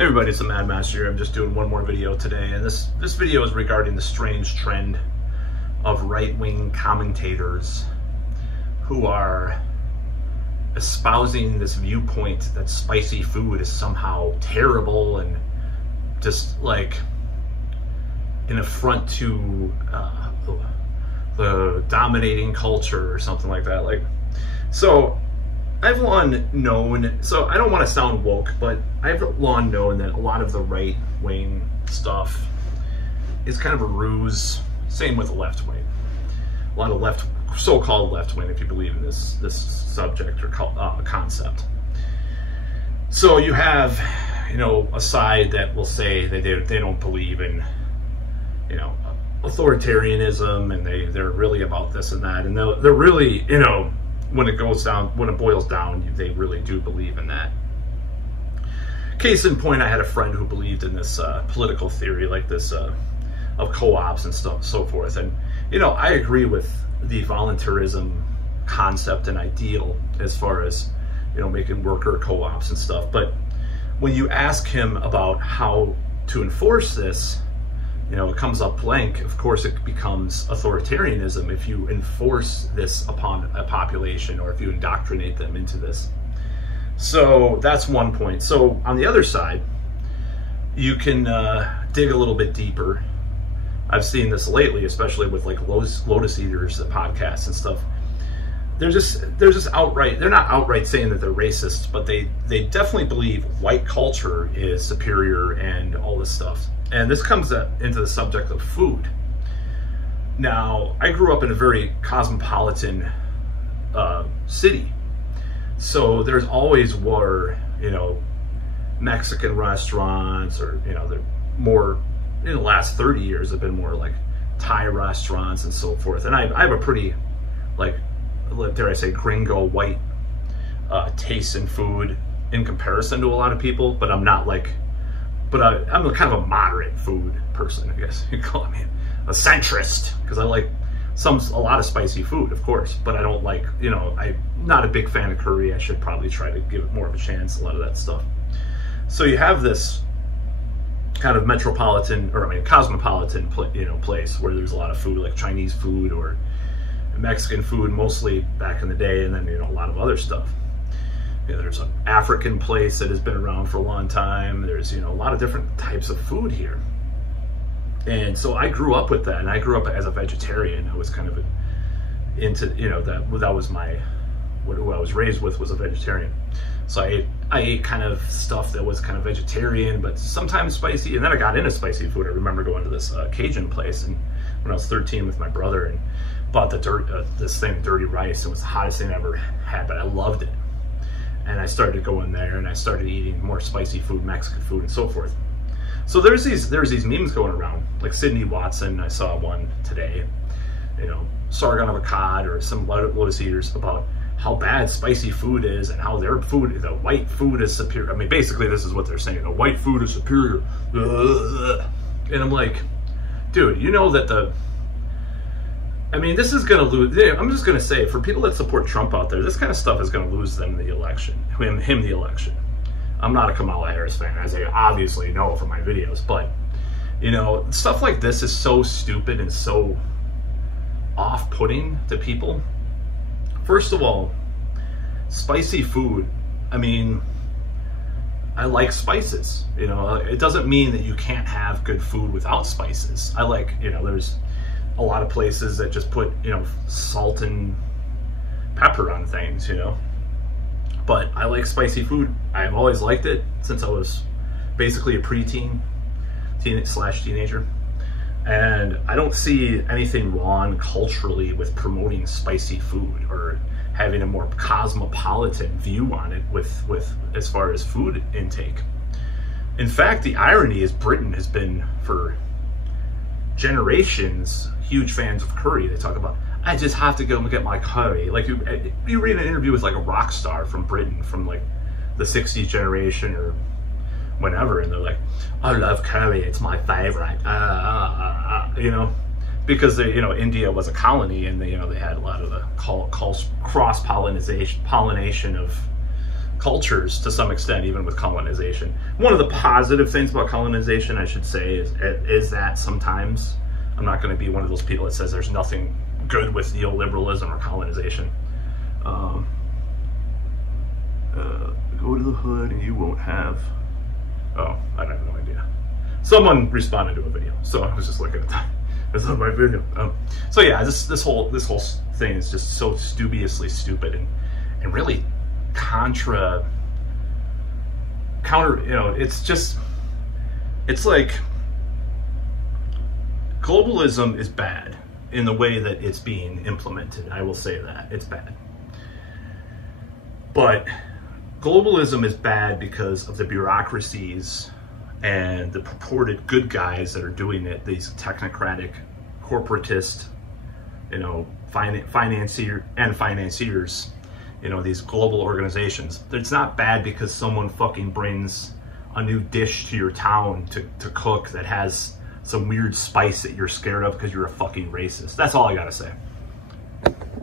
Hey everybody, it's the Mad Master here. I'm just doing one more video today, and this video is regarding the strange trend of right-wing commentators who are espousing this viewpoint that spicy food is somehow terrible and just like an affront to the dominating culture or something like that. So I've long known, so I don't want to sound woke, but I've long known that a lot of the right-wing stuff is kind of a ruse. Same with the left-wing. A lot of so-called left-wing, if you believe in this subject or concept. So you have, a side that will say that they don't believe in, authoritarianism, and they're really about this and that, and they're really, when it boils down, they really do believe in that. Case in point, I had a friend who believed in this political theory like this of co-ops and stuff, so forth. And, I agree with the voluntarism concept and ideal as far as, making worker co-ops and stuff. But when you ask him about how to enforce this, it comes up blank. Of course, it becomes authoritarianism if you enforce this upon a population or if you indoctrinate them into this. So that's one point. So on the other side, you can dig a little bit deeper. I've seen this lately, especially with like Lotus Eaters, the podcasts and stuff. They're just outright, they're not outright saying that they're racist, but they definitely believe white culture is superior and all this stuff. And this comes into the subject of food. Now, I grew up in a very cosmopolitan city. So there's always were, Mexican restaurants, or, they're more, in the last 30 years, have been more like Thai restaurants and so forth. And I have a pretty, dare I say, gringo white taste in food in comparison to a lot of people, but I'm not like, I'm a kind of a moderate food person, I guess you call me a centrist, because I like a lot of spicy food, of course, but I don't like, I'm not a big fan of curry. I should probably try to give it more of a chance, a lot of that stuff. So you have this kind of cosmopolitan, place where there's a lot of food, like Chinese food or Mexican food, mostly back in the day, and then, a lot of other stuff. There's an African place that has been around for a long time. There's, a lot of different types of food here. And so I grew up with that, and I grew up as a vegetarian. I was kind of into, that was who I was raised with was a vegetarian. So I ate kind of stuff that was kind of vegetarian, but sometimes spicy. And then I got into spicy food. I remember going to this Cajun place and when I was 13 with my brother, and bought this thing, dirty rice. It was the hottest thing I ever had, but I loved it. And I started to go in there, and I started eating more spicy food, Mexican food, and so forth. So there's these memes going around, like Sydney Watson. I saw one today, Sargon of Akkad or some Lotus Eaters, about how bad spicy food is and how their food, the white food, is superior. I mean, basically this is what they're saying: the white food is superior. And I'm like, dude, that this is going to lose. I'm just going to say, for people that support Trump out there, this kind of stuff is going to lose them the election, him the election. I'm not a Kamala Harris fan, as I obviously know from my videos, but, stuff like this is so stupid and so off-putting to people. First of all, spicy food, I like spices. It doesn't mean that you can't have good food without spices. I like, there's a lot of places that just put, salt and pepper on things, But I like spicy food. I've always liked it since I was basically a teenager. And I don't see anything wrong culturally with promoting spicy food or having a more cosmopolitan view on it with as far as food intake. In fact, the irony is Britain has been, for generations, huge fans of curry. They talk about, I just have to go and get my curry. Like you read an interview with like a rock star from Britain from like the 60s generation or whenever, and they're like, I love curry, it's my favorite, because they, India was a colony, and they had a lot of the cross pollination of cultures to some extent, even with colonization. One of the positive things about colonization, I should say, is that sometimes, I'm not going to be one of those people that says there's nothing good with neoliberalism or colonization. Go to the hood and you won't have... Oh, I have no idea. Someone responded to a video, so I was just looking at that. This is my video. So yeah, this whole thing is just so dubiously stupid and really counter. You know, it's like globalism is bad in the way that it's being implemented. I will say that it's bad, but globalism is bad because of the bureaucracies and the purported good guys that are doing it, these technocratic, corporatist, you know, financiers, you know, these global organizations. It's not bad because someone fucking brings a new dish to your town to cook that has some weird spice that you're scared of because you're a fucking racist. That's all I gotta say.